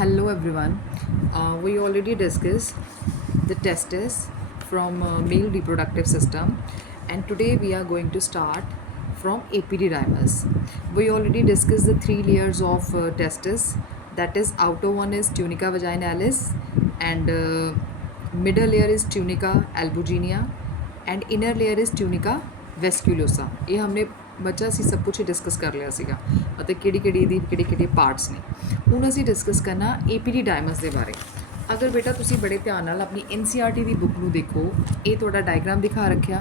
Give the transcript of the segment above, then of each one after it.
Hello everyone. We already discussed the testes from male reproductive system, and today we are going to start from epididymis. We already discussed the three layers of testes. That is, outer one is tunica vaginalis, and middle layer is tunica albuginea, and inner layer is tunica ਵੈਸਕੂਲੋਸਾ। ਇਹ हमने ਬੱਚਾ ਅਸੀਂ ਸਭ ਕੁਝ discuss ਕਰ ਲਿਆ ਸੀਗਾ ਅਤੇ ਕਿਹੜੀ ਪਾਰਟਸ ਨੇ। ਹੁਣ ਅਸੀਂ ਡਿਸਕਸ ਕਰਨਾ ਏਪੀਡੀਡਾਈਮਸ ਦੇ ਬਾਰੇ। ਅਗਰ ਬੇਟਾ ਤੁਸੀਂ ਬੜੇ ਧਿਆਨ ਨਾਲ ਆਪਣੀ NCERT ਦੀ ਬੁੱਕ ਨੂੰ ਦੇਖੋ, ਇਹ ਤੁਹਾਡਾ ਡਾਇਗਰਾਮ ਦਿਖਾ ਰੱਖਿਆ।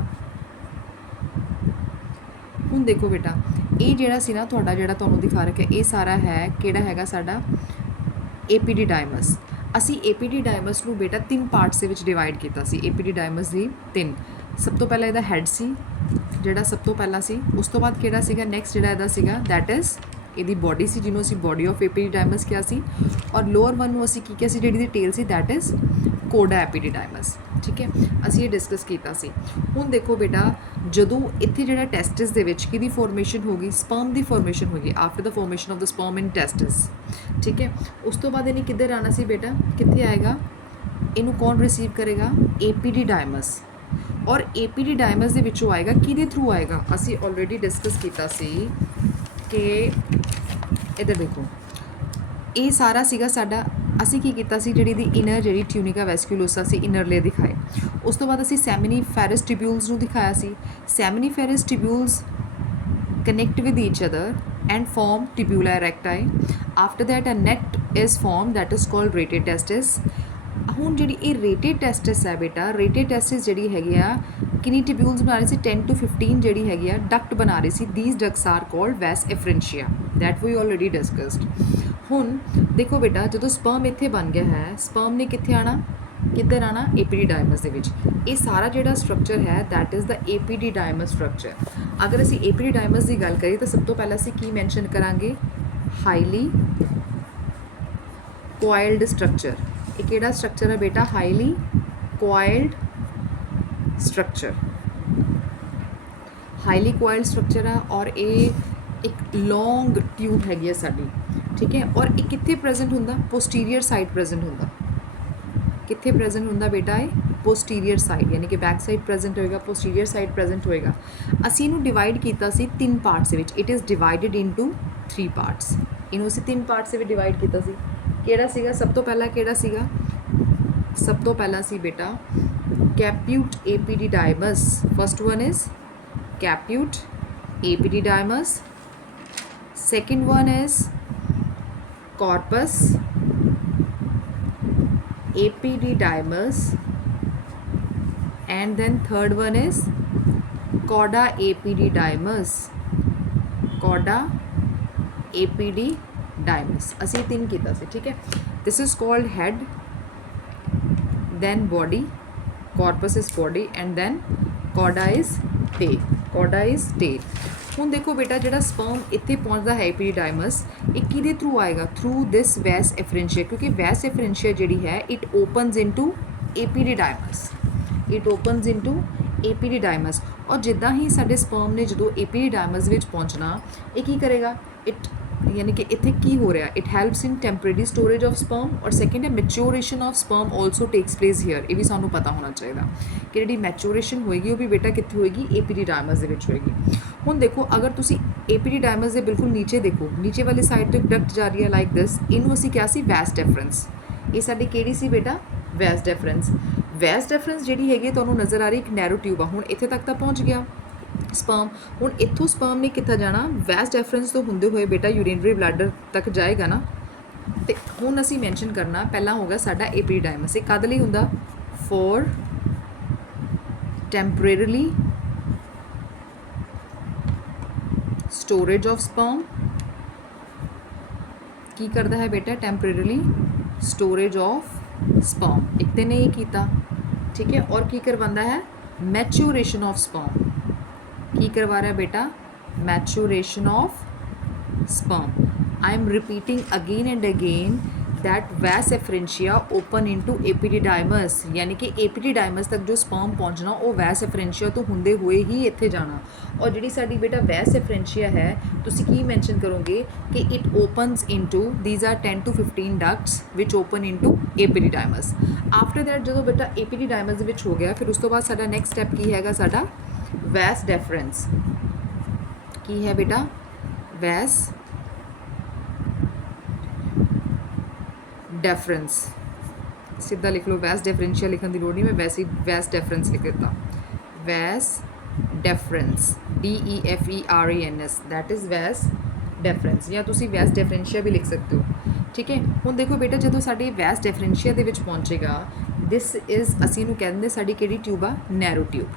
ਹੁਣ ਦੇਖੋ ਬੇਟਾ, ਇਹ ਜਿਹੜਾ ਸੀ ਨਾ ਤੁਹਾਡਾ, ਜਿਹੜਾ ਤੁਹਾਨੂੰ ਦਿਖਾ ਰੱਖਿਆ, ਇਹ ਸਾਰਾ ਹੈ ਕਿਹੜਾ ਹੈਗਾ ਸਾਡਾ ਏਪੀਡੀਡਾਈਮਸ। ਅਸੀਂ ਏਪੀਡੀਡਾਈਮਸ ਨੂੰ ਬੇਟਾ 3 ਪਾਰਟਸ ਦੇ ਵਿੱਚ ਡਿਵਾਈਡ ਕੀਤਾ ਸੀ। ਏਪੀਡੀਡਾਈਮਸ ਦੀ 3, ਸਭ ਤੋਂ ਪਹਿਲਾਂ ਇਹਦਾ ਹੈਡ ਸੀ ਜਿਹੜਾ ਸਭ ਤੋਂ ਪਹਿਲਾਂ ਸੀ। ਉਸ ਤੋਂ ਬਾਅਦ ਕਿਹੜਾ ਸੀਗਾ ਨੈਕਸਟ ਜਿਹੜਾ ਇਹਦਾ ਸੀਗਾ, ਦੈਟ ਇਜ਼ ਇਹਦੀ ਬੋਡੀ ਸੀ, ਜਿਹਨੂੰ ਅਸੀਂ ਬੋਡੀ ਆਫ ਏਪੀਡੀਡਾਈਮਸ ਕਿਹਾ ਸੀ। ਔਰ ਲੋਅਰ ਵਨ ਨੂੰ ਅਸੀਂ ਕੀ ਕਿਹਾ ਸੀ, ਜਿਹੜੀ ਦੀ ਟੇਲ ਸੀ, ਦੈਟ ਇਜ਼ ਕੋਡਾ ਐਪੀਡੀਡਾਈਮਸ। ਠੀਕ ਹੈ, ਅਸੀਂ ਇਹ ਡਿਸਕਸ ਕੀਤਾ ਸੀ। ਹੁਣ ਦੇਖੋ ਬੇਟਾ, ਜਦੋਂ ਇੱਥੇ ਜਿਹੜਾ ਟੈਸਟਿਸ ਦੇ ਵਿੱਚ ਕਿਹਦੀ ਫੋਰਮੇਸ਼ਨ ਹੋ ਗਈ, ਸਪਰਮ ਦੀ ਫੋਰਮੇਸ਼ਨ ਹੋ ਗਈ after the formation of the sperm in testis. ਠੀਕ ਹੈ, ਉਸ ਤੋਂ ਬਾਅਦ ਇਹਨੇ ਕਿੱਧਰ ਆਉਣਾ ਸੀ ਬੇਟਾ, ਕਿੱਥੇ ਆਏਗਾ, ਇਹਨੂੰ ਕੌਣ ਰਿਸੀਵ ਕਰੇਗਾ, ਏਪੀਡੀਡਾਈਮਸ। ਔਰ ਏਪੀਡੀਡਾਈਮਸ ਦੇ ਵਿੱਚੋਂ ਆਏਗਾ, ਕਿਹਦੇ ਥਰੂ ਆਏਗਾ, ਅਸੀਂ ਆਲਰੇਡੀ ਡਿਸਕਸ ਕੀਤਾ ਸੀ ਕਿ ਇੱਧਰ ਦੇਖੋ, ਇਹ ਸਾਰਾ ਸੀਗਾ ਸਾਡਾ। ਅਸੀਂ ਕੀ ਕੀਤਾ ਸੀ, ਜਿਹੜੀ ਦੀ ਇਨਰ ਜਿਹੜੀ ਟਿਊਨਿਕਾ ਵੈਸਕੂਲੋਸਾ ਸੀ, ਇਨਰ ਲੇਅਰ ਦਿਖਾਏ। ਉਸ ਤੋਂ ਬਾਅਦ ਅਸੀਂ ਸੈਮੀਨੀਫੈਰਸ ਟਿਬਿਊਲਸ ਨੂੰ ਦਿਖਾਇਆ ਸੀ। ਸੈਮੀਨੀਫੈਰਸ ਟਿਬਿਊਲਸ connect with each other and form tubula erecti. After that a net is formed that is called rated testis. ਹੁਣ ਜਿਹੜੀ ਇਹ ਰੇਟਡ ਟੈਸਟਿਸ ਹੈ ਬੇਟਾ, ਰੇਟਡ ਟੈਸਟਿਸ ਜਿਹੜੀ ਹੈਗੀ ਆ, ਕਿੰਨੀ ਟਿਬਿਊਲਸ ਬਣਾ ਰਹੀ ਸੀ, 10 to 15 ਜਿਹੜੀ ਹੈਗੀ ਆ ਡਕਟ ਬਣਾ ਰਹੀ ਸੀ। ਥੀਸ ਡਕਟਸ ਆਰ ਕਾਲਡ ਵੈਸ ਐਫਰੈਂਸ਼ੀਆ, ਦੈਟ ਵੀ ਆਲਰੇਡੀ ਡਿਸਕਸਡ। ਹੁਣ ਦੇਖੋ ਬੇਟਾ, ਜਦੋਂ ਸਪਰਮ ਇੱਥੇ ਬਣ ਗਿਆ ਹੈ, ਸਪਰਮ ਨੇ ਕਿੱਥੇ ਆਣਾ, ਕਿੱਧਰ ਆਣਾ, ਏਪੀਡੀਡਾਈਮਸ ਦੇ ਵਿੱਚ। ਇਹ ਸਾਰਾ ਜਿਹੜਾ ਸਟਰਕਚਰ ਹੈ, ਦੈਟ ਇਜ਼ ਦ ਏਪੀਡੀਡਾਈਮਸ ਸਟਰਕਚਰ। ਅਗਰ ਅਸੀਂ ਏਪੀਡੀਡਾਈਮਸ ਦੀ ਗੱਲ ਕਰੀਏ ਤਾਂ ਸਭ ਤੋਂ ਪਹਿਲਾਂ ਅਸੀਂ ਕੀ ਮੈਂਸ਼ਨ ਕਰਾਂਗੇ, ਹਾਈਲੀ ਕੋਇਲਡ ਸਟਰਕਚਰ। ਇਹ ਕਿਹੜਾ ਸਟਰਕਚਰ ਹੈ ਬੇਟਾ, highly coiled structure. Highly coiled structure ਆ, ਔਰ ਇਹ ਇੱਕ ਲੌਂਗ ਟਿਊਬ ਹੈਗੀ ਹੈ ਸਾਡੀ। ਠੀਕ ਹੈ, ਔਰ ਇਹ ਕਿੱਥੇ ਪ੍ਰੈਜ਼ੈਂਟ ਹੁੰਦਾ, ਪੋਸਟੀਰੀਅਰ ਸਾਈਡ ਪ੍ਰੈਜ਼ੈਂਟ ਹੁੰਦਾ। ਕਿੱਥੇ ਪ੍ਰੈਜ਼ੈਂਟ ਹੁੰਦਾ ਬੇਟਾ, ਇਹ ਪੋਸਟੀਰੀਅਰ ਸਾਈਡ, ਯਾਨੀ ਕਿ ਬੈਕ ਸਾਈਡ ਪ੍ਰੈਜ਼ੈਂਟ ਹੋਏਗਾ, ਪੋਸਟੀਰੀਅਰ ਸਾਈਡ ਪ੍ਰੈਜ਼ੈਂਟ ਹੋਏਗਾ। ਅਸੀਂ ਇਹਨੂੰ ਡਿਵਾਈਡ ਕੀਤਾ ਸੀ 3 ਪਾਰਟਸ ਦੇ ਵਿੱਚ। It is divided into 3 parts. ਇਹਨੂੰ ਅਸੀਂ 3 ਪਾਰਟਸ ਦੇ ਵਿੱਚ ਡਿਵਾਈਡ ਕੀਤਾ ਸੀ। ਕਿਹੜਾ ਸੀਗਾ ਸਭ ਤੋਂ ਪਹਿਲਾਂ, ਕਿਹੜਾ ਸੀਗਾ ਸਭ ਤੋਂ ਪਹਿਲਾਂ ਸੀ ਬੇਟਾ, caput epididymis. First one is caput epididymis. Second one is corpus epididymis, and then third one is cauda epididymis, cauda epididymis। ਅਸੀਂ 3 ਕੀਤਾ ਸੀ। ਠੀਕ ਹੈ, this is called head, then body, corpus is body, and then cauda is tail, cauda is tail। ਹੁਣ ਦੇਖੋ ਬੇਟਾ, ਜਿਹੜਾ sperm ਇੱਥੇ ਪਹੁੰਚਦਾ ਹੈ ਏਪੀਡੀਡਾਈਮਸ, ਇਹ ਕਿਹਦੇ ਥਰੂ ਆਏਗਾ, ਥਰੂ ਦਿਸ ਵੈਸ ਐਫਰੈਂਸ਼ੀਆ, ਕਿਉਂਕਿ ਵੈਸ ਐਫਰੈਂਸ਼ੀਆ ਜਿਹੜੀ ਹੈ, it opens into ਏਪੀਡੀਡਾਈਮਸ, it opens into ਏਪੀਡੀਡਾਈਮਸ। ਔਰ ਜਿੱਦਾਂ ਹੀ ਸਾਡੇ ਸਪਰਮ ਨੇ ਜਦੋਂ ਏਪੀਡੀਡਾਈਮਸ ਵਿੱਚ ਪਹੁੰਚਣਾ, ਇਹ ਕੀ ਕਰੇਗਾ, ਇਟ ਯਾਨੀ ਕਿ ਇੱਥੇ ਕੀ ਹੋ ਰਿਹਾ, it helps in temporary storage of sperm. ਔਰ ਸੈਕਿੰਡ ਹੈ maturation of sperm also takes place here. ਇਹ ਵੀ ਸਾਨੂੰ ਪਤਾ ਹੋਣਾ ਚਾਹੀਦਾ ਕਿ ਜਿਹੜੀ ਮੈਚੂਰੇਸ਼ਨ ਹੋਏਗੀ ਉਹ ਵੀ ਬੇਟਾ ਕਿੱਥੇ ਹੋਏਗੀ, ਏਪੀਡੀਡਾਈਮਸ ਦੇ ਵਿੱਚ ਹੋਏਗੀ। ਹੁਣ ਦੇਖੋ, ਅਗਰ ਤੁਸੀਂ ਏਪੀਡੀਡਾਈਮਸ ਦੇ ਬਿਲਕੁਲ ਨੀਚੇ ਦੇਖੋ, ਨੀਚੇ ਵਾਲੀ ਸਾਈਡ ਤੋਂ ਇੱਕ ਡਕਟ ਜਾ ਰਹੀ ਹੈ ਲਾਈਕ ਦਿਸ, ਇਹਨੂੰ ਅਸੀਂ ਕਿਹਾ ਸੀ ਵੈਸ ਡੈਫਰੈਂਸ। ਇਹ ਸਾਡੀ ਕਿਹੜੀ ਸੀ ਬੇਟਾ, ਵੈਸ ਡੈਫਰੈਂਸ। ਵੈਸ ਡੈਫਰੈਂਸ ਜਿਹੜੀ ਹੈਗੀ ਤੁਹਾਨੂੰ ਨਜ਼ਰ ਆ ਰਹੀ, ਇੱਕ ਨੈਰੋ ਟਿਊਬ ਆ। ਹੁਣ ਇੱਥੇ ਤੱਕ ਤਾਂ ਪਹੁੰਚ ਗਿਆ ਸਪਰਮ। ਹੁਣ ਇੱਥੋਂ ਸਪਰਮ ਨੇ ਕਿੱਥੇ ਜਾਣਾ, ਵੈਸ ਡੈਫਰੈਂਸ ਤੋਂ ਹੁੰਦੇ ਹੋਏ ਬੇਟਾ ਯੂਰੀਨਰੀ ਬਲੈਡਰ ਤੱਕ ਜਾਏਗਾ ਨਾ। ਤੇ ਹੁਣ ਅਸੀਂ ਮੈਂਸ਼ਨ ਕਰਨਾ, ਪਹਿਲਾਂ ਹੋਗਾ ਸਾਡਾ ਏਪੀਡੀਡਾਈਮਸ। ਇਹ ਕਦ ਲਈ ਹੁੰਦਾ, for temporarily storage of sperm. ਕੀ ਕਰਦਾ ਹੈ ਬੇਟਾ, ਟੈਂਪਰੇਰੀਲੀ ਸਟੋਰੇਜ ਆਫ ਸਪਰਮ। ਇੱਕ ਤੇ ਨੇ ਇਹ ਕੀਤਾ। ਠੀਕ ਹੈ, ਔਰ ਕੀ ਕਰਵਾਉਂਦਾ ਹੈ, ਮੈਚੂਰੇਸ਼ਨ ਆਫ ਸਪਰਮ। ਕੀ ਕਰਵਾ ਰਿਹਾ ਬੇਟਾ, ਮੈਚੂਰੇਸ਼ਨ of sperm। I am repeating again and again that वैस एफरेंशिया ओपन इनटू एपिडिडाइमस, यानी कि एपिडिडाइमस तक जो स्पर्म पहुंचना वो वैस एफरेंशिया तो ਹੁੰਦੇ ਹੋਏ ਹੀ ਇੱਥੇ ਜਾਣਾ। और ਜਿਹੜੀ ਸਾਡੀ ਬੇਟਾ ਵੈਸ एफरेंशिया है ਤੁਸੀਂ ਕੀ ਮੈਂਸ਼ਨ ਕਰੋਗੇ ਕਿ it opens into these are 10 to 15 ducts ਵਿਚ open into epididymis. After that ਜਦੋਂ ਬੇਟਾ एपिडिडाइमस ਦੇ ਵਿੱਚ ਹੋ ਗਿਆ, ਫਿਰ ਉਸ ਤੋਂ ਬਾਅਦ ਸਾਡਾ ਨੈਕਸਟ ਸਟੈਪ ਕੀ ਹੈਗਾ, ਸਾਡਾ ਵੈਸ ਡੈਫਰੈਂਸ। ਕੀ ਹੈ ਬੇਟਾ, ਵੈਸ ਡੈਫਰੈਂਸ। ਸਿੱਧਾ ਲਿਖ ਲਓ, ਵੈਸ ਡੈਫਰੈਂਸ਼ੀਅਲ ਲਿਖਣ ਦੀ ਲੋੜ ਨਹੀਂ, ਮੈਂ ਵੈਸੇ ਹੀ ਵੈਸ ਡੈਫਰੈਂਸ ਲਿਖ ਦਿੱਤਾ। ਵੈਸ ਡੈਫਰੈਂਸ, DEFERENS, दैट इज़ वैस ਡੈਫਰੈਂਸ, ਜਾਂ ਤੁਸੀਂ ਵੈਸ ਡੈਫਰੈਂਸ਼ੀਆ ਵੀ ਲਿਖ ਸਕਦੇ ਹੋ। ਠੀਕ ਹੈ, ਹੁਣ ਦੇਖੋ ਬੇਟਾ ਜਦੋਂ ਸਾਡੇ ਵੈਸ ਡੈਫਰੈਂਸ਼ੀਆ ਦੇ ਵਿੱਚ ਪਹੁੰਚੇਗਾ, ਦਿਸ ਇਜ਼, ਅਸੀਂ ਇਹਨੂੰ ਕਹਿ ਦਿੰਦੇ ਸਾਡੀ ਕਿਹੜੀ ਟਿਊਬ ਆ, narrow tube.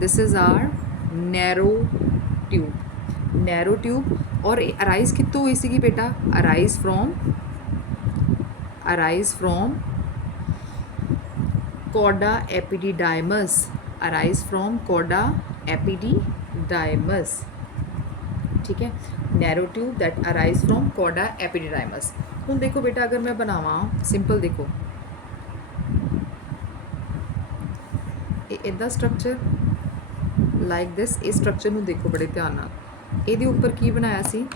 This is our narrow tube. Narrow tube, ਔਰ ਇਹ ਅਰਾਈਜ਼ ਕਿੱਥੋਂ ਹੋਈ ਸੀਗੀ ਬੇਟਾ, arise from cauda epididymis, arise from cauda epididymis। ठीक है, narrow tube that arise from cauda epididymis. ਹੁਣ देखो बेटा अगर मैं बनावां सिंपल, देखो इदा स्ट्रक्चर लाइक दिस, इस स्ट्रक्चर ਨੂੰ देखो बड़े ध्यान ਨਾਲ, ਇਹਦੇ ਉੱਪਰ ਕੀ ਬਣਾਇਆ ਸੀ,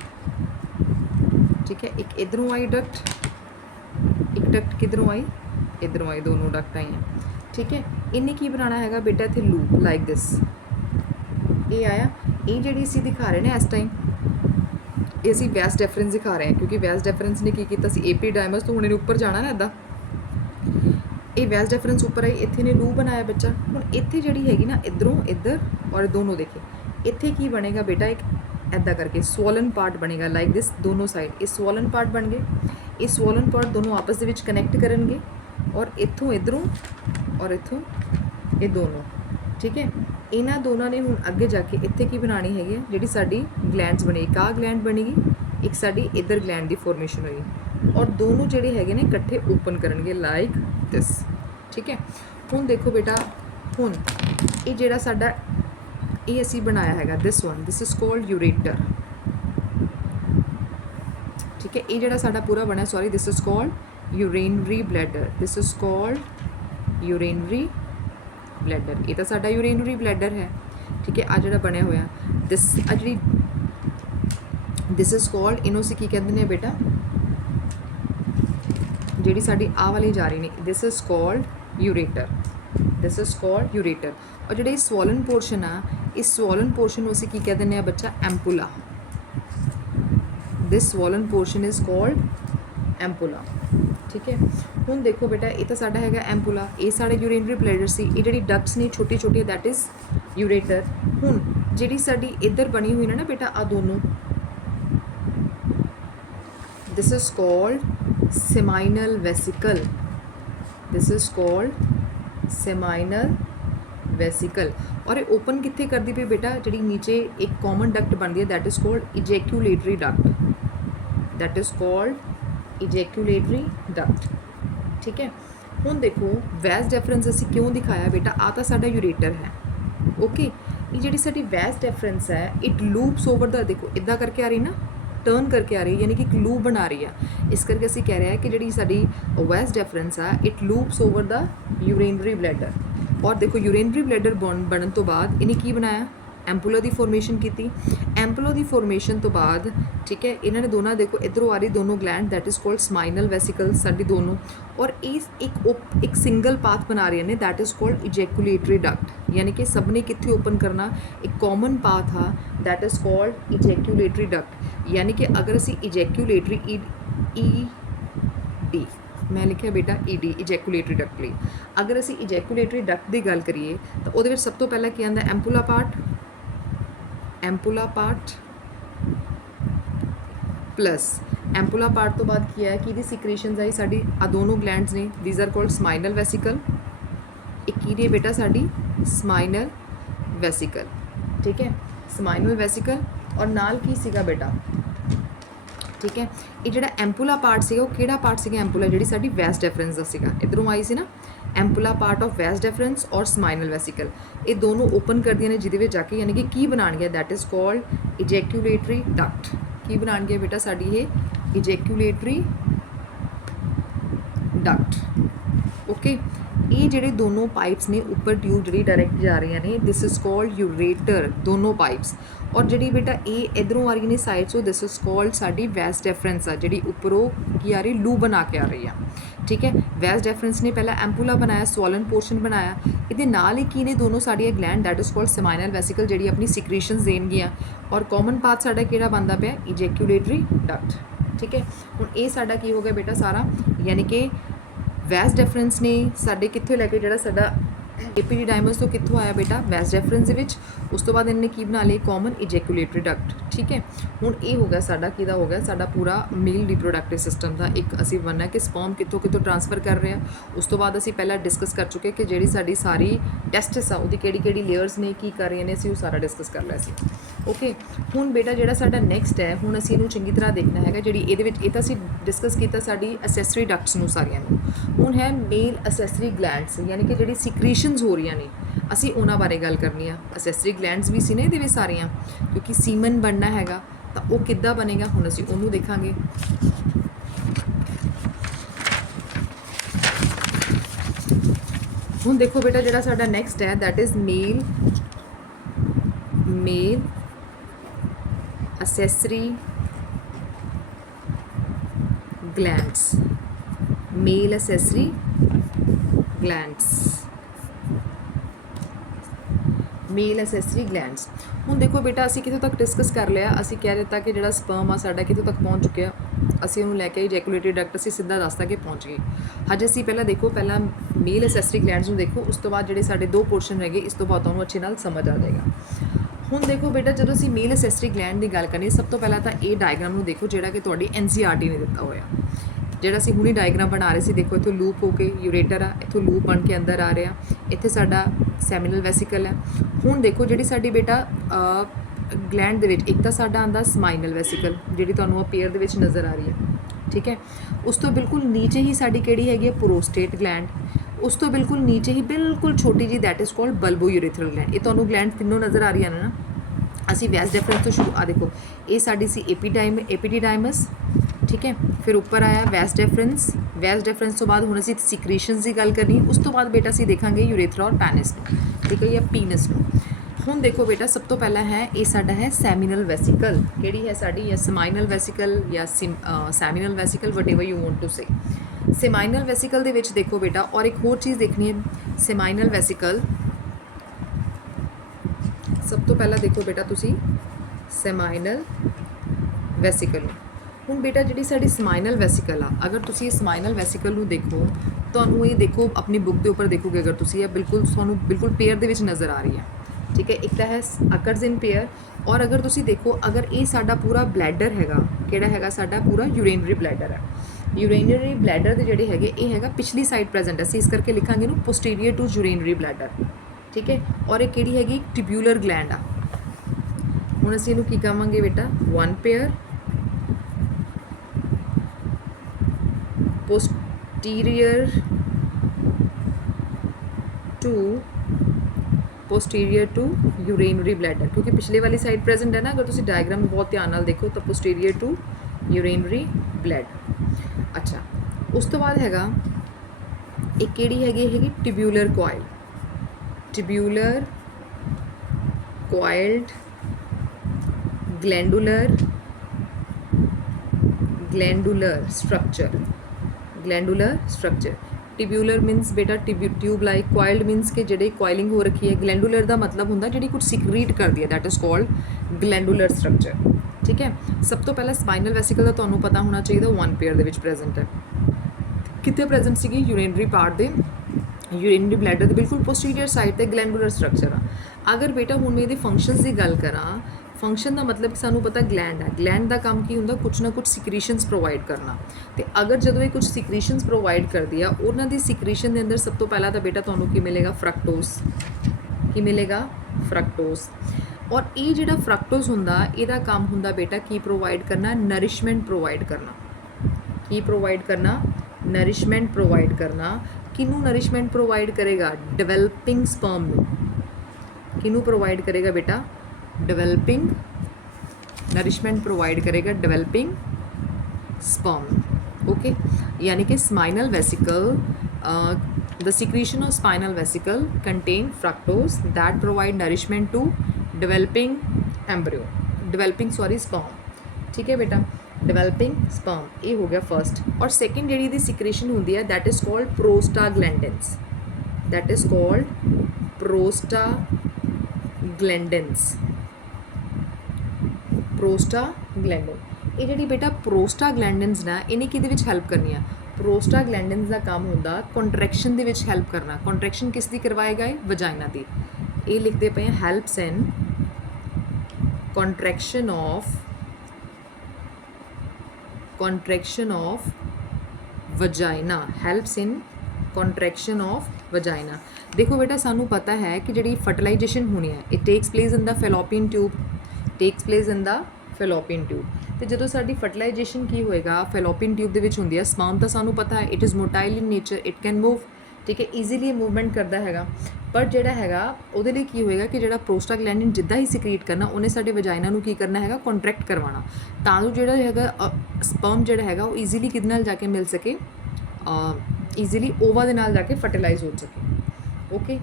ठीक है, एक इधरों आई डक्ट, एक डक्ट किधरों आई, इधरों आई, दोनों डक्ट आई हैं। ठीक है, इन्हें की बनाना है बेटा इत्थे लूप लाइक दिस, ये आया, ये जिहड़ी असीं दिखा रहे हैं इस टाइम, ये असीं वैस डैफरेंस दिखा रहे हैं, क्योंकि वैस डैफरेंस ने की कीता सी एपिडाइमस तो हुण इहने उपर जाना ना इदा, ये वैस डैफरेंस उपर आई, इत्थे ने लूप बनाया बच्चा। हुण इत्थे जिहड़ी हैगी ना, इधरों इधर और दोनों देखे, इत्थे की बनेगा बेटा, एक ऐदा करके स्वॉलन पार्ट बनेगा लाइक दिस, दोनों साइड ये स्वॉलन पार्ट बन गए। ये स्वॉलन पार्ट दोनों आपस दे विच कनैक्ट करनगे, और इत्थों इधरों और इत्थों ये दोनों। ठीक है, इन्हां दोनों ने हुण अगे जाके इत्थे की बनानी हैगी, जिहड़ी साडी ग्लैंड्स बनी, एक आ ग्लैंड बनेगी, एक साडी इधर ग्लैंड की फॉर्मेशन होगी, और दोनों जिहड़े हैगे ने इकट्ठे ओपन करनगे लाइक दिस। ठीक है, हुण देखो बेटा, हुण ये जिहड़ा साडा ये असी बनाया हैगा, this one, this is called ureter. ठीक है, ये जिहड़ा साडा पूरा बना, sorry, this is called urinary bladder, this is called urinary bladder, ये तो साडा यूरेनरी ब्लैडर है। ठीक है, आ जिहड़ा बनया होया दिस, आ जिहड़ी दिस इज कॉल्ड, इनू असीं की कहंदे ने बेटा, जिहड़ी साडी आ वाली जा रही ने, this is called ureter, this is called ureter. और जिहड़े स्वॉलन पोर्शन आ, इस स्वॉलन पोर्शन नूं असीं की कह दिंदे आ बच्चा, ampulla. This swollen portion is called ampulla. ठीक है, हुण देखो बेटा, ये तो साडा हैगा एम्पुला, ये साडे यूरेनरी ब्लैडर सी, ये जिहड़ी डक्ट्स ने छोटी छोटी, दैट इज यूरेटर। हुण जिहड़ी साडी इधर बनी हुई ना बेटा, आ दोनों, this is called seminal vesicle, this is called seminal vesicle. और ये ओपन कित्थे करदी पई बेटा, जिहड़ी नीचे एक कॉमन डक्ट बनदी है, that is called ejaculatory duct, that is called ejaculatory duct. ठीक है, हुण देखो वैस डैफरेंस असीं क्यों दिखाया बेटा, आ तां साडा यूरेटर है। ओके, ये जिहड़ी साडी वैस डैफरेंस है, इट लूप्स ओवर द, देखो इदां करके आ रही ना, टर्न करके आ रही है, यानी कि एक लूप बना रही है। इस करके असीं कह रहे हैं कि जिहड़ी साडी वैस डैफरेंस है, it loops over the urinary bladder. और देखो यूरेनरी ब्लैडर बनने तो बाद इन्हें की बनाया, एम्पुला की फॉर्मेशन की। एम्पुला की फॉर्मेशन तो बाद, ठीक है, इन्होंने दोनों देखो इधरों आ रही दोनों gland, that is called seminal vesicle साडी दोनों, और एक सिंगल पाथ बना रही ने, that is called ejaculatory duct. यानी कि सब ने कित्थे ओपन करना, एक कॉमन पाथ आ, that is called ejaculatory duct. यानी कि अगर असी इजैक्यूलेटरी ई डी, मैं लिखा बेटा ED, इजैक्यूलेटरी डक्ट ਲਈ। अगर असी इजैक्यूलेटरी डक्ट की गल करिए तो वो सब तो पहला की आंदा, ampulla part, ampulla part plus ampulla part तो बाद की है कि दी सिक्रीशंस आई साडी, आ दोनों ग्लैंड्स ने, these are called seminal vesicle. एक की बेटा साडी स्माइनल वेसिकल। ठीक है, स्माइनल वेसिकल, और नाल की सीगा बेटा, ठीक है, ये जिहड़ा एम्पुला पार्ट सीगा, वो किहड़ा पार्ट सीगा, एम्पुला जिहड़ी साडी वैस डैफरेंस दा सीगा, इधरों आई सी ना, एम्पुला पार्ट ऑफ वैस डैफरेंस और स्माइनल वेसिकल, ये दोनों ओपन कर दिया ने, जिहदे विच जाके यानी कि की बनाणगे, that is called ejaculatory duct. की बनाणगे बेटा साडी ये इजैक्यूलेटरी ਡਕਟ। ਓਕੇ, ਇਹ ਜਿਹੜੇ ਦੋਨੋਂ ਪਾਈਪਸ ਨੇ ਉੱਪਰ ਟਿਊਬ ਜਿਹੜੀ ਡਾਇਰੈਕਟ ਜਾ ਰਹੀਆਂ ਨੇ, ਦਿਸ ਇਜ਼ ਕਾਲਡ ਯੂਰੇਟਰ, ਦੋਨੋਂ ਪਾਈਪਸ। ਔਰ ਜਿਹੜੀ ਬੇਟਾ ਇਹ ਇਧਰੋਂ ਆ ਰਹੀ ਨੇ ਸਾਈਡ ਤੋਂ, ਦਿਸ ਇਜ਼ ਕਾਲਡ ਸਾਡੀ ਵੈਸ ਡੈਫਰੈਂਸ ਆ, ਜਿਹੜੀ ਉੱਪਰੋਂ ਕੀ ਆ ਰਹੀ, ਲੂ ਬਣਾ ਕੇ ਆ ਰਹੀ ਆ। ਠੀਕ ਹੈ, ਵੈਸ ਡੈਫਰੈਂਸ ਨੇ ਪਹਿਲਾਂ ਐਂਪੂਲਾ ਬਣਾਇਆ, ਸਵੋਲਨ ਪੋਰਸ਼ਨ ਬਣਾਇਆ, ਇਹਦੇ ਨਾਲ ਹੀ ਕੀ ਨੇ ਦੋਨੋਂ ਸਾਡੀਆਂ ਗਲੈਂਡ, ਦੈਟ ਇਜ਼ ਕਾਲਡ ਸੈਮਾਈਨਲ ਵੈਸੀਕਲ, ਜਿਹੜੀ ਆਪਣੀ ਸਿਕ੍ਰੀਸ਼ਨਸ ਦੇਣਗੀਆਂ। ਔਰ ਕਾਮਨ ਪਾਥ ਸਾਡਾ ਕਿਹੜਾ ਬਣਦਾ ਪਿਆ, ਇਜੈਕੂਲੇਟਰੀ ਡਕਟ। ਠੀਕ ਹੈ, ਹੁਣ ਇਹ ਸਾਡਾ ਕੀ ਹੋ ਗਿਆ ਬੇਟਾ ਸਾਰਾ, ਯਾਨੀ ਕਿ ਵੈਸ ਡੈਫਰੈਂਸ ਨੇ ਸਾਡੇ ਕਿੱਥੇ ਲੈ ਕੇ, ਜਿਹੜਾ ਸਾਡਾ एपिडिडाइमस तो कित्थों आया बेटा, वैस डेफरेंस दे विच। उस तो बाद इन्होंने की बना लिया, कॉमन इजैकुलेटरी डक्ट। ठीक है, हुण ये हो गया साडा किहदा हो गया, साडा पूरा मेल रिप्रोडक्टिव सिस्टम का एक असीं बनना कि स्पर्म कित्थों कित्थों ट्रांसफर कर रहे हैं। उस तो बाद असीं पहला डिस्कस कर चुके कि जिहड़ी साडी सारी टेस्टिस आ उहदी किहड़ी लेयर्स ने, की कर रहे हैं, असीं सारा डिस्कस कर लिया सी। ओके, हुण बेटा जिहड़ा साडा नैक्सट है, हुण असीं इहनूं चंगी तरह देखना है, जिहड़ी इहदे विच इह तां असीं डिस्कस कीता साडी असैसरी डक्ट्स नूं सारियां नूं। हुण है मेल असैसरी ग्लैंड्स, यानी कि जिहड़ी सिक्रीशनस हो रही ने, असीं उन्हां बारे गल करनी आ। असैसरी ग्लैंड्स भी सी ने इहदे विच सारियां, क्योंकि सीमन बनना हैगा ਤਾਂ ਉਹ ਕਿੱਦਾਂ ਬਣੇਗਾ, ਹੁਣ ਅਸੀਂ ਉਹਨੂੰ ਦੇਖਾਂਗੇ। ਹੁਣ ਦੇਖੋ ਬੇਟਾ ਜਿਹੜਾ ਸਾਡਾ ਨੈਕਸਟ ਹੈ, that is male accessory glands, male accessory glands, male accessory glands. ਹੁਣ ਦੇਖੋ ਬੇਟਾ ਅਸੀਂ ਕਿੱਥੋਂ ਤੱਕ ਡਿਸਕਸ ਕਰ ਲਿਆ, ਅਸੀਂ ਕਹਿ ਦਿੱਤਾ ਕਿ ਜਿਹੜਾ ਸਪਰਮ ਆ ਸਾਡਾ ਕਿੱਥੋਂ ਤੱਕ ਪਹੁੰਚ ਚੁੱਕਿਆ, ਅਸੀਂ ਉਹਨੂੰ ਲੈ ਕੇ ਇਜੈਕੂਲੇਟਰੀ ਡਕਟ ਅਸੀਂ ਸਿੱਧਾ ਦੱਸਦਾ ਕਿ ਪਹੁੰਚ ਗਏ। ਹਜੇ ਅਸੀਂ ਪਹਿਲਾਂ ਦੇਖੋ, ਪਹਿਲਾਂ ਮੇਲ ਅਸੈਸਰੀ ਗਲੈਂਡਸ ਨੂੰ ਦੇਖੋ, ਉਸ ਤੋਂ ਬਾਅਦ ਜਿਹੜੇ ਸਾਡੇ ਦੋ ਪੋਰਸ਼ਨ ਹੈਗੇ, ਇਸ ਤੋਂ ਬਾਅਦ ਤੁਹਾਨੂੰ ਅੱਛੇ ਨਾਲ ਸਮਝ ਆ ਜਾਏਗਾ। ਹੁਣ ਦੇਖੋ ਬੇਟਾ, ਜਦੋਂ ਅਸੀਂ ਮੇਲ ਅਸੈਸਰੀ ਗਲੈਂਡ ਦੀ ਗੱਲ ਕਰਨੀ, ਸਭ ਤੋਂ ਪਹਿਲਾਂ ਤਾਂ ਇਹ ਡਾਇਗਰਾਮ ਨੂੰ ਦੇਖੋ, ਜਿਹੜਾ ਕਿ ਤੁਹਾਡੀ NCERT ਨੇ ਦਿੱਤਾ ਹੋਇਆ, ਜਿਹੜਾ ਅਸੀਂ ਹੁਣੀ ਡਾਇਗਰਾਮ ਬਣਾ ਰਹੇ ਸੀ। ਦੇਖੋ ਇੱਥੋਂ ਲੂਪ ਹੋ ਕੇ ਯੂਰੇਟਰ ਆ, ਇੱਥੋਂ ਲੂਪ ਬਣ ਕੇ ਅੰਦਰ ਆ ਰਿਹਾ, ਇੱਥੇ ਸਾਡਾ ਸੈਮੀਨਲ ਵੈਸੀਕਲ ਹੈ। ਹੁਣ ਦੇਖੋ ਜਿਹੜੀ ਸਾਡੀ ਬੇਟਾ ਗਲੈਂਡ ਦੇ ਵਿੱਚ, ਇੱਕ ਤਾਂ ਸਾਡਾ ਆਉਂਦਾ ਸਮਾਈਨਲ ਵੈਸੀਕਲ, ਜਿਹੜੀ ਤੁਹਾਨੂੰ ਪੇਅਰ ਦੇ ਵਿੱਚ ਨਜ਼ਰ ਆ ਰਹੀ ਹੈ। ਠੀਕ ਹੈ, ਉਸ ਤੋਂ ਬਿਲਕੁਲ ਨੀਚੇ ਹੀ ਸਾਡੀ ਕਿਹੜੀ ਹੈਗੀ ਹੈ, ਪ੍ਰੋਸਟੇਟ ਗਲੈਂਡ। ਉਸ ਤੋਂ ਬਿਲਕੁਲ ਨੀਚੇ ਹੀ ਬਿਲਕੁਲ ਛੋਟੀ ਜੀ, ਦੈਟ ਇਜ਼ ਕਾਲਡ ਬਲਬੋ ਯੂਰੇਥਰਲ ਗਲੈਂਡ। ਇਹ ਤੁਹਾਨੂੰ ਗਲੈਂਡ ਤਿੰਨੋਂ ਨਜ਼ਰ ਆ ਰਹੀਆਂ ਨੇ ਨਾ। ਅਸੀਂ ਵੈਸ ਡੈਫਰੈਂਸ ਤੋਂ ਸ਼ੁਰੂ, ਆ ਦੇਖੋ ਇਹ ਸਾਡੀ ਸੀ एपिडिडाइमस। ठीक है, फिर ऊपर आया वैस डेफरेंस। वैस डेफरेंस तो बाद हुण असीं सिक्रीशनस की गल करनी, उस तो बाद बेटा असीं देखांगे यूरेथ्रा और पैनिस नूं, ठीक है, या पीनस नूं। हुण देखो बेटा, सब तो पहला है ये साडा है सैमिनल वैसीकल, किहड़ी है साडी, या समाइनल वैसीकल या seminal vesicle, whatever you want to say. Seminal vesicle दे विच देखो बेटा, और एक होर चीज़ देखनी है, सेमाइनल वैसीकल सब तो पहला देखो बेटा तुसी सेमाइनल वैसीकल। ਹੁਣ ਬੇਟਾ ਜਿਹੜੀ ਸਾਡੀ ਸਮਾਈਨਲ ਵੈਸੀਕਲ ਆ, ਅਗਰ ਤੁਸੀਂ ਇਹ ਸਮਾਈਨਲ ਵੈਸੀਕਲ ਨੂੰ ਦੇਖੋ, ਤੁਹਾਨੂੰ ਇਹ ਦੇਖੋ ਆਪਣੀ ਬੁੱਕ ਦੇ ਉੱਪਰ ਦੇਖੋਗੇ, ਅਗਰ ਤੁਸੀਂ ਇਹ ਬਿਲਕੁਲ ਤੁਹਾਨੂੰ ਬਿਲਕੁਲ ਪੇਅਰ ਦੇ ਵਿੱਚ ਨਜ਼ਰ ਆ ਰਹੀ ਹੈ। ਠੀਕ ਹੈ, ਇੱਕ ਤਾਂ ਹੈ ਅਕਰਸ ਇਨ ਪੇਅਰ, ਔਰ ਅਗਰ ਤੁਸੀਂ ਦੇਖੋ, ਅਗਰ ਇਹ ਸਾਡਾ ਪੂਰਾ ਬਲੈਡਰ ਹੈਗਾ, ਕਿਹੜਾ ਹੈਗਾ ਸਾਡਾ ਪੂਰਾ ਯੂਰੇਨਰੀ ਬਲੈਡਰ ਹੈ। ਯੂਰੇਨਰੀ ਬਲੈਡਰ ਦੇ ਜਿਹੜੇ ਹੈਗੇ, ਇਹ ਹੈਗਾ ਪਿਛਲੀ ਸਾਈਡ ਪ੍ਰੈਜ਼ੈਂਟ, ਅਸੀਂ ਇਸ ਕਰਕੇ ਲਿਖਾਂਗੇ ਇਹਨੂੰ ਪੋਸਟੀਰੀਅਰ ਟੂ ਯੂਰੇਨਰੀ ਬਲੈਡਰ। ਠੀਕ ਹੈ, ਔਰ ਇਹ ਕਿਹੜੀ ਹੈਗੀ, ਟਿਬਿਊਲਰ ਗਲੈਂਡ ਆ। ਹੁਣ ਅਸੀਂ ਇਹਨੂੰ ਕੀ ਕਹਾਂਗੇ ਬੇਟਾ, one pair posterior to urinary bladder, क्योंकि पिछले वाली साइड प्रेजेंट है ना। अगर तुसी डायग्राम में बहुत ध्यान नाल देखो तो posterior to urinary bladder। अच्छा, उस तो बाद हैगा एक किहड़ी हैगी tubular coil, tubular coiled glandular structure. Tubular मीनस बेटा ट्यूब लाइक, कॉइल्ड मीनस कि जिहड़ी कॉइलिंग हो रखी है। ग्लैंडुलर का मतलब हुंदा जिहड़ी कुछ सिक्रीट करती है, that is called glandular structure. ठीक है, सब तो पहला स्पाइनल वैसीकल का तुहानूं पता होना चाहिए, वन पेयर दे विच प्रेजेंट है। कित्थे प्रेजेंट सीगी, यूरेनरी पार्ट दे, यूरेनरी ब्लैडर दे बिल्कुल पोस्टीरियर साइड ते ग्लैंडुलर स्ट्रक्चर आ। अगर बेटा हुण मैं इहदे फंक्शनस की गल करां, फंक्शन का मतलब सानू पता ग्लैंड है, ग्लैंड का काम की होंदा, कुछ ना कुछ सिक्रीशनस प्रोवाइड करना। तो अगर जदों ये कुछ सिक्रीशनस प्रोवाइड करती है, उन्हां दी सिक्रीशन के अंदर सब तो पहला तो बेटा तुहानूं की मिलेगा, फ्रक्टोज। की मिलेगा, फ्रक्टोज। और ये जिहड़ा फ्रक्टोज हुंदा, इहदा काम हुंदा बेटा की प्रोवाइड करना, नरिशमेंट प्रोवाइड करना। की प्रोवाइड करना, नरिशमेंट प्रोवाइड करना। किनू नरिशमेंट प्रोवाइड करेगा, डिवेलपिंग स्पर्म नूं। किनू प्रोवाइड करेगा बेटा, डेवलपिंग, नरिशमेंट प्रोवाइड करेगा डेवलपिंग स्पर्म। ओके, यानी कि spinal vesicle, the secretion of spinal vesicle contain fructose that provide nourishment to developing embryo, developing sorry sperm. ठीक है बेटा, डिवेलपिंग स्पर्म, ये हो गया फर्स्ट। और सेकेंड जी दी सिक्रीशन होंगी है that is called prostaglandins, that is called prostaglandins, prostaglandin. ये जी बेटा प्रोस्टाग्लैंडिन्स ना इन्हें कि हैल्प करनी है, प्रोस्टाग्लैंडिन्स का काम होंदा कॉन्ट्रैक्शन दे विच हैल्प करना। कॉन्ट्रैक्शन किस दी करवाएगा है, वजाइना दी। ये लिखते पे हैं helps in contraction of vagina, helps in contraction of vagina. देखो बेटा सानू पता है कि जी फर्टिलाइजेशन होनी है it takes place in the fallopian tube, takes place in the fallopian tube. तो जो साडी फर्टिलाइजेशन की होएगा फैलोपियन ट्यूब दे विच हुंदी है। स्पर्म तो सानू पता है it is motile in nature, it can move, ठीक है, ईजीली मूवमेंट करता हैगा। पर जोड़ा हैगा उहदे लई की होएगा कि जोड़ा प्रोस्टाग्लैंडिन जिद्दां ही सिक्रीट करना उन्हें साडे वजाइना नूं की करना हैगा, कॉन्ट्रैक्ट करवाना, तां जो जोड़ा हैगा स्पर्म जोड़ा हैगा वो ईजीली किहदे नाल जाके मिल सके, ईजीली ओवा दे नाल जाके फर्टिलाइज हो सके। ओके,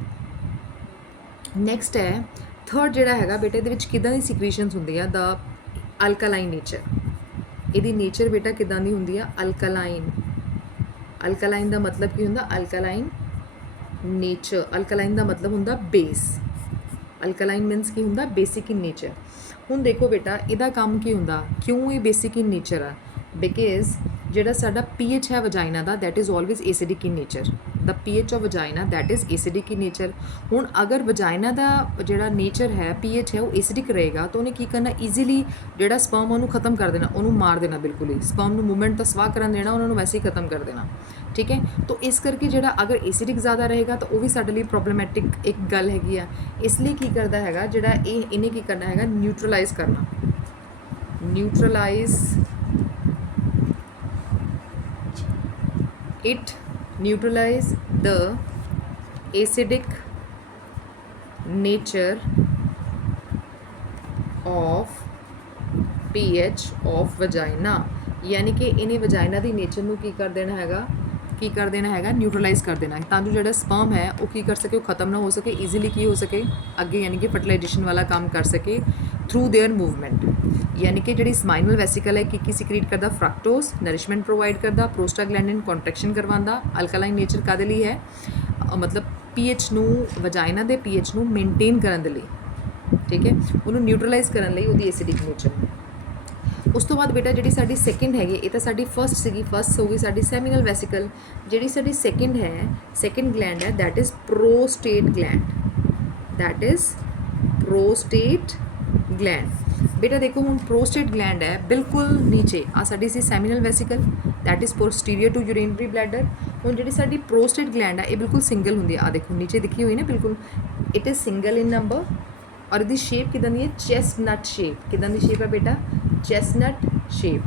नैक्सट है थर्ड जोड़ा हैगा बेटा इहदे विच किदां दी सिक्रीशनस हुंदी है, द अल्कालाइन नेचर। इहदी नेचर बेटा किदां दी हुंदी है, अल्कालाइन। अल्कालाइन का मतलब की होंदा, अल्कालाइन नेचर, अल्कालाइन का मतलब होंदा बेस। अल्कालाइन मीनस की होंदा बेसिक इन नेचर। हुण देखो बेटा इहदा काम की होंदा, क्यों ये बेसिक इन नेचर आ, बिकॉज जिहड़ा साडा pH है वजाइना दा that is always acidic in nature, the pH of vagina that is acidic in nature. हुण अगर वजाइना दा जिहड़ा नेचर है pH है वो एसिडिक रहेगा तो उन्हें की करना, ईजीली जिहड़ा स्पर्म उन्होंने खत्म कर देना, उन्होंने मार देना, बिल्कुल ही स्पर्म नूं मूवमेंट तो सवाह करन देना, उन्होंने वैसे ही खत्म कर देना। ठीक है, तो इस करके जिहड़ा अगर एसिडिक ज़्यादा रहेगा तो वो भी साडे लई प्रॉब्लमैटिक एक गल हैगी आ। इसलिए की करदा हैगा जिहड़ा इन्हें की करना हैगा, न्यूट्रलाइज करना, neutralise it neutralize the acidic nature of pH of vagina, यानी कि इन्हें वजाइना की नेचर नूं की कर देना हैगा, की कर देना हैगा, न्यूट्रलाइज कर देना, ताकि जो स्पर्म है वो की कर सके, वो खत्म ना हो सके, ईजीली की हो सके अगे, यानी कि फर्टिलाइजेशन वाला काम कर सके थ्रू देयर मूवमेंट। यानी कि जी स्पाइनल वेसिकल है की सिक्रीट करता, फ्रक्टोज नरिशमेंट प्रोवाइड करता, प्रोस्टाग्लैंडिन कॉन्ट्रैक्शन करवाता, अल्कालाइन नेचर कादे लई है, मतलब pH नूं वजाइना दे pH नूं मेनटेन करन दे लई, ठीक है, उन्होंने न्यूट्रलाइज करन लई उहदी एसिडिक नेचर। उस तो बाद बेटा जी साडी सैकेंड हैगी, ये तो साडी फर्स्ट सीगी, फर्स्ट होगी साडी सैमिनल वेसिकल। जी साडी सैकेंड है, सैकेंड ग्लैंड है that is prostate gland, that is prostate gland. बेटा देखो हुण प्रोस्टेट ग्लैंड है बिल्कुल नीचे आ साडी सी seminal vesicle that is posterior to urinary bladder. हुण जी साडी प्रोस्टेट ग्लैंड है ये बिल्कुल सिंगल होंदी है, आ देखो नीचे दिखी हुई ना बिल्कुल, it is single in number. और इसकी शेप किदां दी है, चेस्टनट शेप, किदां दी शेप है बेटा, चेस्टनट शेप।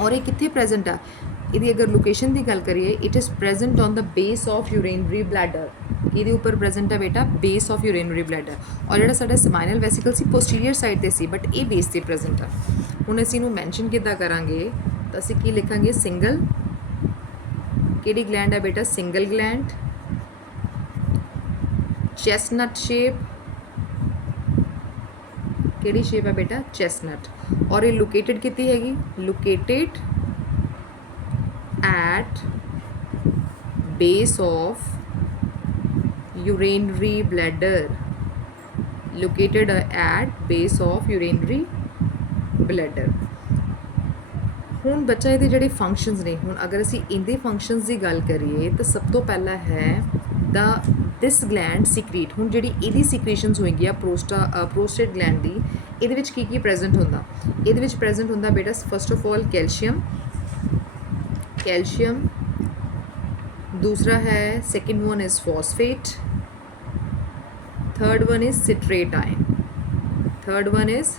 और ये कित्थे प्रेजेंट आ, इसकी अगर लोकेशन की गल करिए, it is present on the base of urinary bladder, ये ऊपर प्रेजेंट है बेटा बेस ऑफ यूरिनरी ब्लैडर। और जो साडा स्पाइनल वेसिकल सी पोस्टीरियर साइड ते सी, बट ये बेस से प्रेजेंट है। हुण असीं इहनूं मैंशन किद्दां करांगे तो असीं की लिखांगे, सिंगल, किहड़ी ग्लैंड है बेटा, सिंगल ग्लैंड, चेस्टनट शेप, किहड़ी शेप है बेटा, चेस्टनट। और ये लोकेटेड कितनी हैगी, located at base of urinary bladder, located at base of urinary bladder. हुण बच्चा ये जिहड़े फंक्शनस ने, हुण अगर असीं इहदे फंक्शनस की गल करिए तो सब तो पहला है द दिस ग्लैंड सिक्रीट। हुण जिहड़ी इहदी सिक्रीशनस होएगी प्रोस्टेट ग्लैंड दी, इहदे विच की प्रेजेंट हुंदा, इहदे विच प्रेजेंट हुंदा बेटा first of all calcium, calcium, दूसरा है second one is phosphate, third one is citrate ion, third one is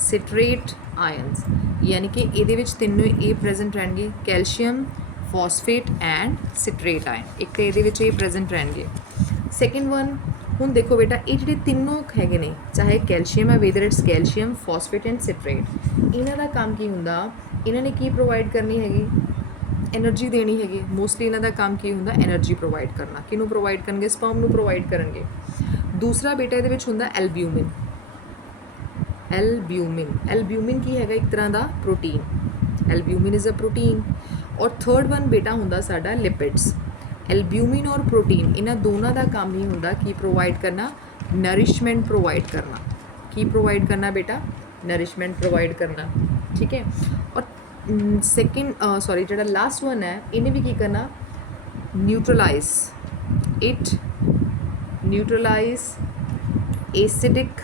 citrate ions. यानी कि ये तीनों ये प्रेजेंट रहेंगे, calcium, phosphate and citrate ion, एक तो ये प्रेजेंट रहेंगे। सैकेंड वन हुण देखो बेटा ये जो तीनों है, चाहे कैल्शियम है, whether it's calcium, phosphate and citrate, इन्हों का काम की होंदा ਇਹਨਾਂ ਨੇ ਕੀ ਪ੍ਰੋਵਾਈਡ ਕਰਨੀ ਹੈਗੀ, ਐਨਰਜੀ ਦੇਣੀ ਹੈਗੀ। ਮੋਸਟਲੀ ਇਹਨਾਂ ਦਾ ਕੰਮ ਕੀ ਹੁੰਦਾ, ਐਨਰਜੀ ਪ੍ਰੋਵਾਈਡ ਕਰਨਾ। ਕਿਹਨੂੰ ਪ੍ਰੋਵਾਈਡ ਕਰਨਗੇ, ਸਪਰਮ ਨੂੰ ਪ੍ਰੋਵਾਈਡ ਕਰਨਗੇ। ਦੂਸਰਾ ਬੇਟਾ ਇਹਦੇ ਵਿੱਚ ਹੁੰਦਾ ਐਲਬਿਊਮਿਨ। ਐਲਬਿਊਮਿਨ ਕੀ ਹੈਗਾ, ਇੱਕ ਤਰ੍ਹਾਂ ਦਾ protein. Albumin is a protein. ਔਰ ਥਰਡ ਵਨ ਬੇਟਾ ਹੁੰਦਾ ਸਾਡਾ ਲਿਪਿਡਸ। ਐਲਬਿਊਮਿਨ ਔਰ ਪ੍ਰੋਟੀਨ ਇਹਨਾਂ ਦੋਨਾਂ ਦਾ ਕੰਮ ਹੀ ਹੁੰਦਾ ਕੀ ਪ੍ਰੋਵਾਈਡ ਕਰਨਾ, ਨਰਿਸ਼ਮੈਂਟ ਪ੍ਰੋਵਾਈਡ ਕਰਨਾ। ਕੀ ਪ੍ਰੋਵਾਈਡ ਕਰਨਾ ਬੇਟਾ, ਨਰਿਸ਼ਮੈਂਟ ਪ੍ਰੋਵਾਈਡ ਕਰਨਾ, ਠੀਕ ਹੈ। ਔਰ ਜਿਹੜਾ ਲਾਸਟ ਵਨ ਹੈ, ਇਹਨੇ ਵੀ ਕੀ ਕਰਨਾ, neutralise acidic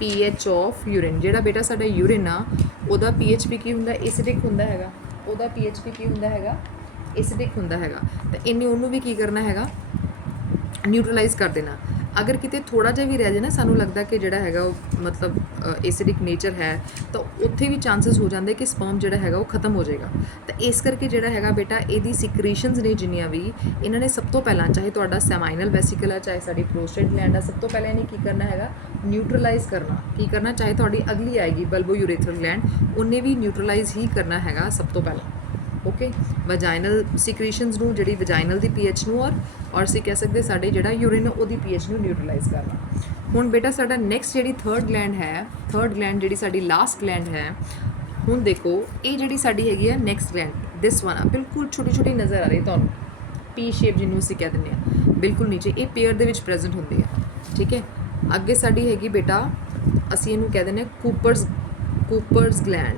pH of urine. ਜਿਹੜਾ ਬੇਟਾ ਸਾਡਾ ਯੂਰਿਨ ਆ ਉਹਦਾ pH ਵੀ ਕੀ ਹੁੰਦਾ, ਐਸਿਡਿਕ ਹੁੰਦਾ ਹੈਗਾ। ਉਹਦਾ pH ਵੀ ਕੀ ਹੁੰਦਾ ਹੈਗਾ, ਐਸਿਡਿਕ ਹੁੰਦਾ ਹੈਗਾ। ਤਾਂ ਇਹਨੇ ਉਹਨੂੰ ਵੀ ਕੀ ਕਰਨਾ ਹੈਗਾ, ਨਿਊਟਰਲਾਈਜ਼ ਕਰ ਦੇਣਾ। ਅਗਰ ਕਿਤੇ ਥੋੜ੍ਹਾ ਜਿਹਾ ਵੀ ਰਹਿ ਜਾਏ ਨਾ, ਸਾਨੂੰ ਲੱਗਦਾ ਕਿ ਜਿਹੜਾ ਹੈਗਾ ਉਹ ਮਤਲਬ ਐਸਿਡਿਕ ਨੇਚਰ ਹੈ, ਤਾਂ ਉੱਥੇ ਵੀ ਚਾਂਸਸ ਹੋ ਜਾਂਦੇ ਕਿ ਸਪਰਮ ਜਿਹੜਾ ਹੈਗਾ ਉਹ ਖਤਮ ਹੋ ਜਾਏਗਾ। ਤਾਂ ਇਸ ਕਰਕੇ ਜਿਹੜਾ ਹੈਗਾ ਬੇਟਾ ਇਹਦੀ ਸਿਕ੍ਰੀਸ਼ਨਸ ਨੇ ਜਿੰਨੀਆਂ ਵੀ, ਇਹਨਾਂ ਨੇ ਸਭ ਤੋਂ ਪਹਿਲਾਂ, ਚਾਹੇ ਤੁਹਾਡਾ ਸੈਮਾਈਨਲ ਵੈਸੀਕਲ ਹੈ, ਚਾਹੇ ਸਾਡੀ ਪ੍ਰੋਸਟੇਟ ਗਲੈਂਡ ਆ, ਸਭ ਤੋਂ ਪਹਿਲਾਂ ਇਹਨੇ ਕੀ ਕਰਨਾ ਹੈਗਾ, ਨਿਊਟਰਲਾਈਜ਼ ਕਰਨਾ। ਕੀ ਕਰਨਾ, ਚਾਹੇ ਤੁਹਾਡੀ ਅਗਲੀ ਆਏਗੀ ਬਲਬੋ ਯੂਰੇਥਰਲ ਗਲੈਂਡ, ਉਹਨੇ ਵੀ ਨਿਊਟਰਲਾਈਜ਼ ਹੀ ਕਰਨਾ ਹੈਗਾ ਸਭ ਤੋਂ ਪਹਿਲਾਂ। ਓਕੇ, ਵਜਾਈਨਲ ਸਿਕ੍ਰੀਸ਼ਨਸ ਨੂੰ, ਜਿਹੜੀ ਵਜਾਈਨਲ ਦੀ pH ਨੂੰ, ਔਰ ਅਸੀਂ ਕਹਿ ਸਕਦੇ ਸਾਡੇ ਜਿਹੜਾ ਯੂਰਿਨ ਉਹਦੀ pH ਨੂੰ ਨਿਊਟਰਲਾਈਜ਼ ਕਰਨਾ। ਹੁਣ ਬੇਟਾ ਸਾਡਾ ਨੈਕਸਟ ਜਿਹੜੀ ਥਰਡ ਗਲੈਂਡ ਹੈ, ਥਰਡ ਗਲੈਂਡ ਜਿਹੜੀ ਸਾਡੀ ਲਾਸਟ ਗਲੈਂਡ ਹੈ, ਹੁਣ ਦੇਖੋ ਇਹ ਜਿਹੜੀ ਸਾਡੀ ਹੈਗੀ ਆ ਨੈਕਸਟ ਗਲੈਂਡ, ਦਿਸ ਵਨ ਆ, ਬਿਲਕੁਲ ਛੋਟੀ ਛੋਟੀ ਨਜ਼ਰ ਆ ਰਹੀ ਤੁਹਾਨੂੰ, ਪੀ ਸ਼ੇਪ ਜਿਹਨੂੰ ਅਸੀਂ ਕਹਿ ਦਿੰਦੇ ਹਾਂ, ਬਿਲਕੁਲ ਨੀਚੇ, ਇਹ ਪੇਅਰ ਦੇ ਵਿੱਚ ਪ੍ਰੈਜ਼ੈਂਟ ਹੁੰਦੀ ਆ, ਠੀਕ ਹੈ। ਅੱਗੇ ਸਾਡੀ ਹੈਗੀ ਬੇਟਾ, ਅਸੀਂ ਇਹਨੂੰ ਕਹਿ ਦਿੰਦੇ ਹਾਂ ਕੂਪਰਸ ਗਲੈਂਡ।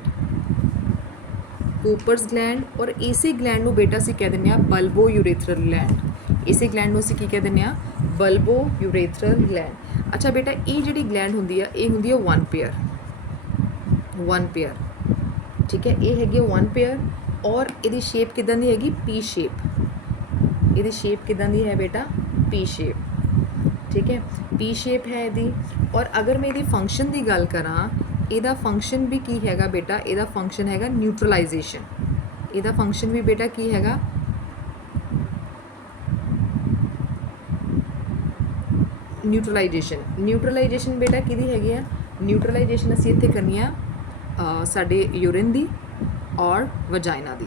ਔਰ ਇਸੇ ਗਲੈਂਡ ਨੂੰ ਬੇਟਾ ਅਸੀਂ ਕਹਿ ਦਿੰਦੇ ਹਾਂ ਬਲਬੋ ਯੂਰੇਥਰਲ ਗਲੈਂਡ। ਇਸੇ ਗਲੈਂਡ ਨੂੰ ਅਸੀਂ ਕੀ ਕਹਿ ਦਿੰਦੇ ਹਾਂ, ਬਲਬੋ ਯੂਰੇਥਰਲ ਗਲੈਂਡ। ਅੱਛਾ ਬੇਟਾ, ਇਹ ਜਿਹੜੀ ਗਲੈਂਡ ਹੁੰਦੀ ਆ, ਇਹ ਹੁੰਦੀ ਆ ਵਨ ਪੇਅਰ, ਠੀਕ ਹੈ। ਇਹ ਹੈਗੀ ਵਨ ਪੇਅਰ, ਔਰ ਇਹਦੀ ਸ਼ੇਪ ਕਿੱਦਾਂ ਦੀ ਹੈਗੀ, ਪੀ ਸ਼ੇਪ। ਇਹਦੀ ਸ਼ੇਪ ਕਿੱਦਾਂ ਦੀ ਹੈ ਬੇਟਾ, ਪੀ ਸ਼ੇਪ, ਠੀਕ ਹੈ, ਪੀ ਸ਼ੇਪ ਹੈ ਇਹਦੀ। ਔਰ ਅਗਰ ਮੈਂ ਇਹਦੀ ਫੰਕਸ਼ਨ ਦੀ ਗੱਲ ਕਰਾਂ, ਇਹਦਾ ਫੰਕਸ਼ਨ ਵੀ ਕੀ ਹੈਗਾ ਬੇਟਾ, ਇਹਦਾ ਫੰਕਸ਼ਨ ਹੈਗਾ ਨਿਊਟਰਲਾਈਜੇਸ਼ਨ। ਇਹਦਾ ਫੰਕਸ਼ਨ ਵੀ ਬੇਟਾ ਕੀ ਹੈਗਾ, ਨਿਊਟਰਲਾਈਜੇਸ਼ਨ ਬੇਟਾ ਕਿਹਦੀ ਹੈਗੀ ਆ, ਨਿਊਟਰਲਾਈਜੇਸ਼ਨ ਅਸੀਂ ਇੱਥੇ ਕਰਨੀ ਆ ਸਾਡੇ ਯੂਰਿਨ ਦੀ ਔਰ ਵਜਾਈਨਾ ਦੀ,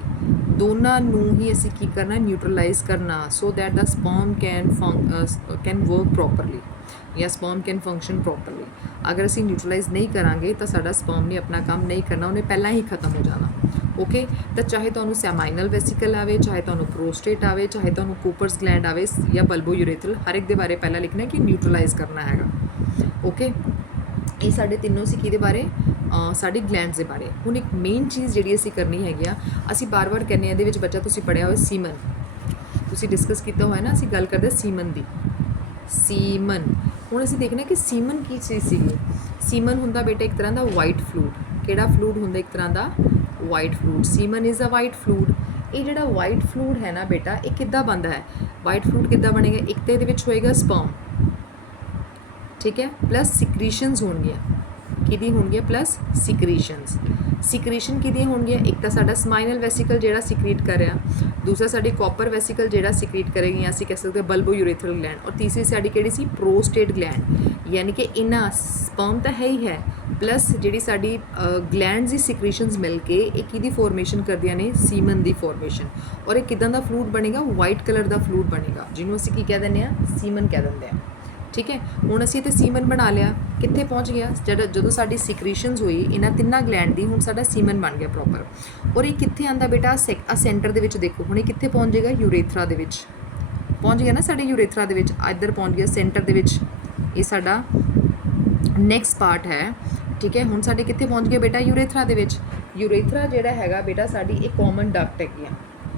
ਦੋਨਾਂ ਨੂੰ ਹੀ ਅਸੀਂ ਕੀ ਕਰਨਾ, ਨਿਊਟਰਲਾਈਜ਼ ਕਰਨਾ, so that the sperm can work properly, ਜਾਂ ਸਪਰਮ ਕੈਨ ਫੰਕਸ਼ਨ ਪ੍ਰੋਪਰਲੀ। ਅਗਰ ਅਸੀਂ ਨਿਊਟਰਲਾਈਜ਼ ਨਹੀਂ ਕਰਾਂਗੇ ਤਾਂ ਸਾਡਾ ਸਪਰਮ ਨੇ ਆਪਣਾ ਕੰਮ ਨਹੀਂ ਕਰਨਾ, ਉਹਨੇ ਪਹਿਲਾਂ ਹੀ ਖਤਮ ਹੋ ਜਾਣਾ। ਓਕੇ, ਤਾਂ ਚਾਹੇ ਤੁਹਾਨੂੰ ਸੈਮਾਈਨਲ ਵੈਸੀਕਲ ਆਵੇ, ਚਾਹੇ ਤੁਹਾਨੂੰ ਪ੍ਰੋਸਟੇਟ ਆਵੇ, ਚਾਹੇ ਤੁਹਾਨੂੰ ਕੂਪਰਸ ਗਲੈਂਡ ਆਵੇ, ਜਾਂ ਬਲਬੋ ਯੂਰੇਥਰਲ, ਹਰ ਇੱਕ ਦੇ ਬਾਰੇ ਪਹਿਲਾਂ ਲਿਖਣਾ ਕਿ ਨਿਊਟਰਲਾਈਜ਼ ਕਰਨਾ ਹੈਗਾ। ਓਕੇ, ਇਹ ਸਾਡੇ ਤਿੰਨੋਂ ਸੀ ਕਿਹਦੇ ਬਾਰੇ, ਸਾਡੀ ਗਲੈਂਡਸ ਦੇ ਬਾਰੇ। ਹੁਣ ਇੱਕ ਮੇਨ ਚੀਜ਼ ਜਿਹੜੀ ਅਸੀਂ ਕਰਨੀ ਹੈਗੀ ਆ, ਅਸੀਂ ਬਾਰ-ਬਾਰ ਕਹਿੰਦੇ ਹਾਂ, ਇਹਦੇ ਵਿੱਚ ਬੱਚਾ ਤੁਸੀਂ ਪੜ੍ਹਿਆ ਹੋਇਆ ਸੀਮਨ, ਤੁਸੀਂ ਡਿਸਕਸ ਕੀਤਾ ਹੋਇਆ ਨਾ, ਅਸੀਂ ਗੱਲ ਕਰਦੇ ਸੀਮਨ ਦੀ, ਸੀਮਨ। ਹੁਣ ਅਸੀਂ ਦੇਖਣਾ ਕਿ ਸੀਮਨ ਕੀ ਚੀਜ਼ ਸੀਗੀ। ਸੀਮਨ ਹੁੰਦਾ ਬੇਟਾ ਇੱਕ ਤਰ੍ਹਾਂ ਦਾ ਵਾਈਟ ਫਲੂਡ। ਕਿਹੜਾ ਫਲੂਡ ਹੁੰਦਾ, ਇੱਕ ਤਰ੍ਹਾਂ ਦਾ white fluid. Semen is a white fluid. ਇਹ ਜਿਹੜਾ ਵਾਈਟ ਫਲੂਡ ਹੈ ਨਾ ਬੇਟਾ, ਇਹ ਕਿੱਦਾਂ ਬਣਦਾ ਹੈ, ਵਾਈਟ ਫਲੂਡ ਕਿੱਦਾਂ ਬਣੇਗਾ, ਇੱਕ ਤਾਂ ਇਹਦੇ ਵਿੱਚ ਹੋਏਗਾ ਸਪਰਮ, ਠੀਕ ਹੈ, ਪਲੱਸ ਸਿਕ੍ਰੀਸ਼ਨਸ ਹੋਣਗੀਆਂ, ਕਿਹਦੀ ਹੋਣਗੀਆਂ, ਪਲੱਸ ਸਿਕ੍ਰੀਸ਼ਨ ਕਿਹਦੀਆਂ ਹੋਣਗੀਆਂ, ਇੱਕ ਤਾਂ ਸਾਡਾ ਸਮਾਈਨਲ ਵੈਸੀਕਲ ਜਿਹੜਾ ਸਿਕ੍ਰੀਟ ਕਰ ਰਿਹਾ, ਦੂਸਰਾ ਸਾਡੀ ਕਾਪਰ ਵੈਸੀਕਲ ਜਿਹੜਾ ਸਿਕ੍ਰੀਟ ਕਰੇਗੀ, ਅਸੀਂ ਕਹਿ ਸਕਦੇ ਬਲਬੋ ਯੂਰੇਥਰਲ ਗਲੈਂਡ, ਔਰ ਤੀਸਰੀ ਸਾਡੀ ਕਿਹੜੀ ਸੀ, ਪ੍ਰੋਸਟੇਟ ਗਲੈਂਡ। ਯਾਨੀ ਕਿ ਇਹਨਾਂ ਸਪਰਮ ਤਾਂ ਹੈ ਹੀ ਹੈ, ਪਲੱਸ ਜਿਹੜੀ ਸਾਡੀ ਗਲੈਂਡਸ ਦੀ ਸਿਕ੍ਰੀਸ਼ਨਸ ਮਿਲ ਕੇ ਇਹ ਕਿਹਦੀ ਫੋਰਮੇਸ਼ਨ ਕਰਦੀਆਂ ਨੇ, ਸੀਮਨ ਦੀ ਫੋਰਮੇਸ਼ਨ। ਔਰ ਇਹ ਕਿੱਦਾਂ ਦਾ ਫਲੂਡ ਬਣੇਗਾ, ਵਾਈਟ ਕਲਰ ਦਾ ਫਲੂਡ ਬਣੇਗਾ, ਜਿਹਨੂੰ ਅਸੀਂ ਕੀ ਕਹਿ ਦਿੰਦੇ ਹਾਂ, ਸੀਮਨ ਕਹਿ ਦਿੰਦੇ ਹਾਂ, ਠੀਕ ਹੈ। ਹੁਣ ਅਸੀਂ ਇੱਥੇ ਸੀਮਨ ਬਣਾ ਲਿਆ, ਕਿੱਥੇ ਪਹੁੰਚ ਗਿਆ, ਜਦੋਂ ਸਾਡੀ ਸਿਕ੍ਰੀਸ਼ਨਸ ਹੋਈ ਇਹਨਾਂ ਤਿੰਨਾਂ ਗਲੈਂਡ ਦੀ, ਹੁਣ ਸਾਡਾ ਸੀਮਨ ਬਣ ਗਿਆ ਪ੍ਰੋਪਰ। ਔਰ ਇਹ ਕਿੱਥੇ ਆਂਦਾ ਬੇਟਾ, ਸੈਂਟਰ ਦੇ ਵਿੱਚ ਦੇਖੋ, ਹੁਣ ਇਹ ਕਿੱਥੇ ਪਹੁੰਚ ਜਾਏਗਾ, ਯੂਰੇਥਰਾ ਦੇ ਵਿੱਚ ਪਹੁੰਚ ਗਿਆ ਨਾ, ਸਾਡੇ ਯੂਰੇਥਰਾ ਦੇ ਵਿੱਚ, ਇੱਧਰ ਪਹੁੰਚ ਗਿਆ ਸੈਂਟਰ ਦੇ ਵਿੱਚ, ਇਹ ਸਾਡਾ ਨੈਕਸਟ ਪਾਰਟ ਹੈ, ਠੀਕ ਹੈ। ਹੁਣ ਸਾਡੇ ਕਿੱਥੇ ਪਹੁੰਚ ਗਿਆ ਬੇਟਾ, ਯੂਰੇਥਰਾ ਦੇ ਵਿੱਚ। ਯੂਰੇਥਰਾ ਜਿਹੜਾ ਹੈਗਾ ਬੇਟਾ ਸਾਡੀ ਇਹ ਕਾਮਨ ਡਕਟ ਹੈਗੀ ਆ।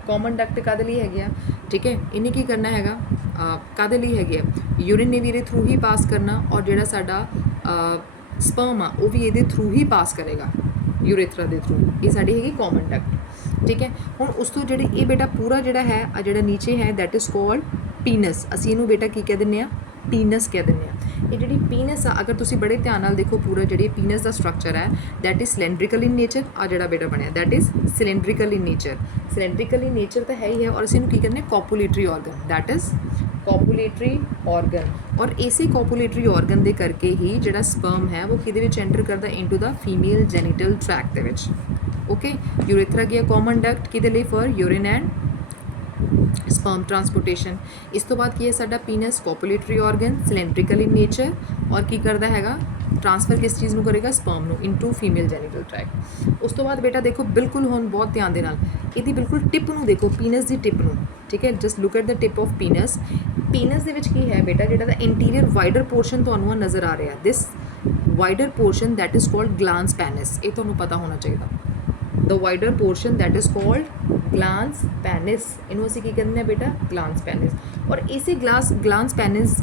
ਕਾਮਨ ਡਕਟ ਕਾਹਦੇ ਲਈ ਹੈਗੀ ਆ, ਠੀਕ ਹੈ, ਇਹਨੇ ਕੀ ਕਰਨਾ ਹੈਗਾ, ਕਾਹਦੇ ਲਈ ਹੈਗੇ ਆ, ਯੂਰਿਨ ਨੇ ਵੀ ਇਹਦੇ ਥਰੂ ਹੀ ਪਾਸ ਕਰਨਾ, ਔਰ ਜਿਹੜਾ ਸਾਡਾ ਸਪਰਮ ਆ ਉਹ ਵੀ ਇਹਦੇ ਥਰੂ ਹੀ ਪਾਸ ਕਰੇਗਾ, ਯੂਰੇਥਰਾ ਦੇ ਥਰੂ। ਇਹ ਸਾਡੀ ਹੈਗੀ ਕਾਮਨ ਡਕਟ, ਠੀਕ ਹੈ। ਹੁਣ ਉਸ ਤੋਂ ਜਿਹੜੀ ਇਹ ਬੇਟਾ ਪੂਰਾ ਜਿਹੜਾ ਹੈ, ਆ ਜਿਹੜਾ ਨੀਚੇ ਹੈ, ਦੈਟ ਇਜ਼ ਕਾਲਡ ਪੀਨਸ। ਅਸੀਂ ਇਹਨੂੰ ਬੇਟਾ ਕੀ ਕਹਿ ਦਿੰਦੇ ਹਾਂ, ਪੀਨਸ ਕਹਿ ਦਿੰਦੇ ਹਾਂ। ਇਹ ਜਿਹੜੀ ਪੀਨਸ ਆ, ਅਗਰ ਤੁਸੀਂ ਬੜੇ ਧਿਆਨ ਨਾਲ ਦੇਖੋ, ਪੂਰਾ ਜਿਹੜੀ ਪੀਨਸ ਦਾ ਸਟਰਕਚਰ ਹੈ, that is cylindrical in nature. ਆ ਜਿਹੜਾ ਬੇਟਾ ਬਣਿਆ, that is cylindrical in nature. Cylindrical in nature ਤਾਂ ਹੈ ਹੀ ਹੈ, ਔਰ ਅਸੀਂ ਇਹਨੂੰ ਕੀ ਕਹਿੰਦੇ ਹਾਂ, ਕੋਪੂਲੇਟਰੀ ਆਰਗਨ, ਦੈਟ ਇਜ਼ ਕੋਪੂਲੇਟਰੀ ਆਰਗਨ। ਔਰ ਇਸੇ ਕੋਪੂਲੇਟਰੀ ਆਰਗਨ ਦੇ ਕਰਕੇ ਹੀ ਜਿਹੜਾ ਸਪਰਮ ਹੈ ਉਹ ਕਿਹਦੇ ਵਿੱਚ ਐਂਟਰ ਕਰਦਾ, ਇਨਟੂ ਦਾ ਫੀਮੇਲ ਜੈਨੀਟਲ ਟਰੈਕਟ ਦੇ ਵਿੱਚ, ਓਕੇ। ਯੂਰੇਥਰਾ ਕੀ ਹੈ? ਕਾਮਨ ਡਕਟ, ਕਿਹਦੇ ਲਈ? For urine and sperm transportation. ਇਸ ਤੋਂ ਬਾਅਦ ਕੀ ਹੈ ਸਾਡਾ? ਪੀਨਸ ਕੋਪੂਲੇਟਰੀ ਆਰਗਨ, ਸਿਲੈਂਡਰੀਕਲ ਇਨ ਨੇਚਰ, ਔਰ ਕੀ ਕਰਦਾ ਹੈਗਾ? ਟ੍ਰਾਂਸਫਰ ਕਿਸ ਚੀਜ਼ ਨੂੰ ਕਰੇਗਾ? ਸਪਰਮ ਨੂੰ ਇਨਟੂ ਫੀਮੇਲ ਜੈਨੀਟਲ ਟ੍ਰੈਕਟ। ਉਸ ਤੋਂ ਬਾਅਦ ਬੇਟਾ ਦੇਖੋ ਬਿਲਕੁਲ ਹੁਣ ਬਹੁਤ ਧਿਆਨ ਦੇ ਨਾਲ ਇਹਦੀ ਬਿਲਕੁਲ ਟਿਪ ਨੂੰ ਦੇਖੋ, ਪੀਨਸ ਦੀ ਟਿਪ ਨੂੰ, ਠੀਕ ਹੈ। Just look at the tip of penis. Penis ਦੇ ਵਿੱਚ ਕੀ ਹੈ ਬੇਟਾ? ਜਿਹੜਾ ਦਾ ਇੰਟੀਰੀਅਰ ਵਾਈਡਰ ਪੋਰਸ਼ਨ ਤੁਹਾਨੂੰ ਆ ਨਜ਼ਰ ਆ ਰਿਹਾ, this wider portion that is called glans penis, ਇਹ ਤੁਹਾਨੂੰ ਪਤਾ ਹੋਣਾ ਚਾਹੀਦਾ। The wider portion that is called glans penis, ਇਹਨੂੰ ਅਸੀਂ ਕੀ ਕਹਿੰਦੇ ਹਾਂ ਬੇਟਾ? ਗਲਾਂਸ ਪੈਨਿਸ। ਔਰ ਇਸੇ ਗਲਾਂਸ ਪੈਨਿਸ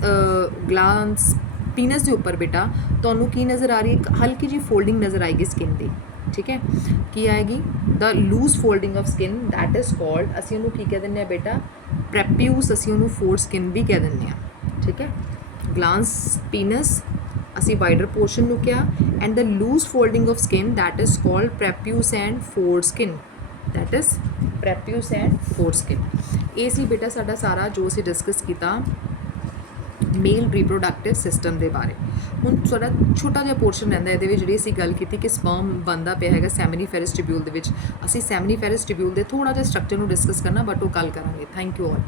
ਗਲਾਂਸ ਪੀਨਸ ਦੇ ਉੱਪਰ ਬੇਟਾ ਤੁਹਾਨੂੰ ਕੀ ਨਜ਼ਰ ਆ ਰਹੀ ਹੈ? ਇੱਕ ਹਲਕੀ ਜਿਹੀ ਫੋਲਡਿੰਗ ਨਜ਼ਰ ਆਏਗੀ ਸਕਿਨ ਦੀ, ਠੀਕ ਹੈ। ਕੀ ਆਏਗੀ? The loose folding of skin that is called, ਅਸੀਂ ਉਹਨੂੰ ਕੀ ਕਹਿ ਦਿੰਦੇ ਹਾਂ ਬੇਟਾ? ਪ੍ਰੈਪਿਊਸ, ਅਸੀਂ ਉਹਨੂੰ ਫੋਰ ਸਕਿਨ ਵੀ ਕਹਿ ਦਿੰਦੇ ਹਾਂ, ਠੀਕ ਹੈ। ਗਲਾਂਸ ਪੀਨਸ ਅਸੀਂ ਵਾਈਡਰ ਪੋਰਸ਼ਨ ਨੂੰ ਕਿਹਾ, and the loose folding of skin that is called prepuce and foreskin, that is prepuce and foreskin. ਇਹ ਸੀ ਬੇਟਾ ਸਾਡਾ ਸਾਰਾ ਜੋ ਅਸੀਂ ਡਿਸਕਸ ਕੀਤਾ ਮੇਲ ਰੀਪਰੋਡਕਟਿਵ ਸਿਸਟਮ ਦੇ ਬਾਰੇ। ਹੁਣ ਸਾਡਾ ਛੋਟਾ ਜਿਹਾ ਪੋਰਸ਼ਨ ਰਹਿੰਦਾ ਇਹਦੇ ਵਿੱਚ, ਜਿਹੜੀ ਅਸੀਂ ਗੱਲ ਕੀਤੀ ਕਿ ਸਪਰਮ ਬਣਦਾ ਪਿਆ ਹੈਗਾ ਸੈਮਨੀਫੈਰਸ ਟਿਬਿਊਲ ਦੇ ਵਿੱਚ। ਅਸੀਂ ਸੈਮਨੀਫੈਰਸ ਟਿਬਿਊਲ ਦੇ ਥੋੜ੍ਹਾ ਜਿਹਾ ਸਟਰਕਚਰ ਨੂੰ ਡਿਸਕਸ ਕਰਨਾ, ਬਟ ਉਹ ਕੱਲ੍ਹ ਕਰਾਂਗੇ। Thank you all.